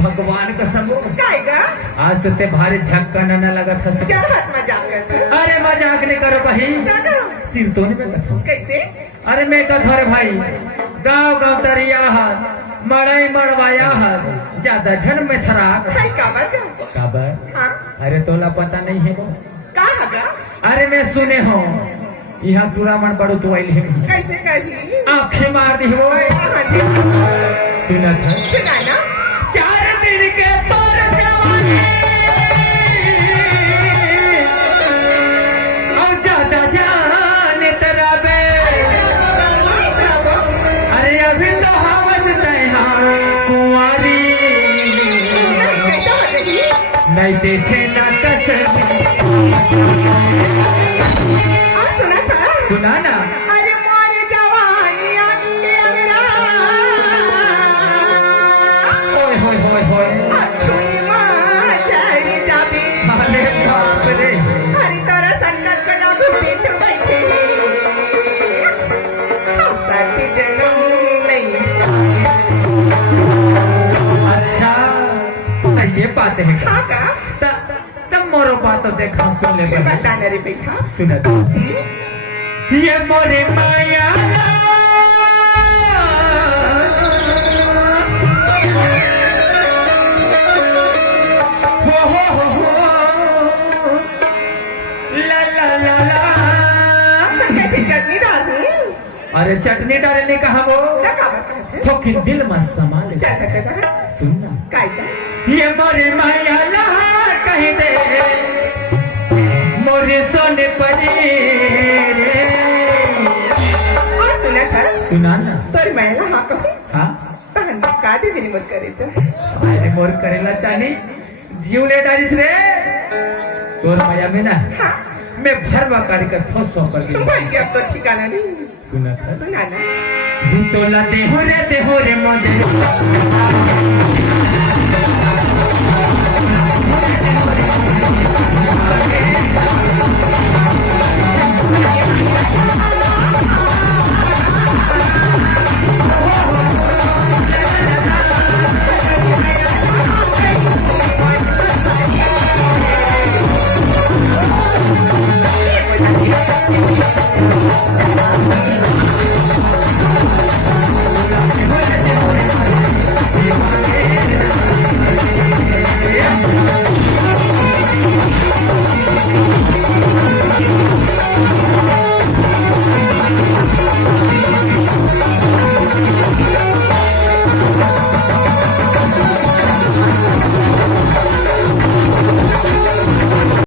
भगवान कसम काय का आज तो ते भारी झक्का न लगत हस क्या हात मजाक करते अरे मजाक नहीं करो कहीं सिर तो नहीं में कैसे? अरे मैं तो घर भाई गांव गांव तरिया मड़ई मड़वाया ज्यादा झन में छराक काबर। हाँ? अरे तोला पता नहीं है वो का हगा? अरे मैं सुने हो यहाँ पूरा मन पड़ो तो आई कैसे कही? आंखें मार दी हो सुना था सुना ना? 4 दिन के पर जवानी और ज्यादा जाने तेरा बे अरे अभी तो हवस तैयार कुंवारी नहीं देखे ना कसम सुना ना अरे मोरी जवानी आके अगरा होय होय होय होय छुई मां चली जाबी अरे बाप रे हरी तरह संकट का जादू पीछे बैठे साथी जन्म नहीं अच्छा तो ये बात है हाँ का? तब मोरो बात तो देखा सुन ले बता न रे बेटा सुन ये मोरे माया हो ला ला ला ला कैसे चटनी डाल दूं? अरे चटनी डालने कहा वो तो कि दिल मत संभाल सुनना काय ये मोरे माया ला कहीं दे मोरे सोने परी रे सुना ना तर महिला हा कहू हाँ तहन का दे विनिमय करायचं अरे मोर करेला चानी जीव ले डालिस रे तोर माया में ना हाँ मैं भरवा कारी का ठोस कर दी भाई अब तो ठिकाना नहीं सुना था सुना ना तोला दे हो रे मोदे Thank you.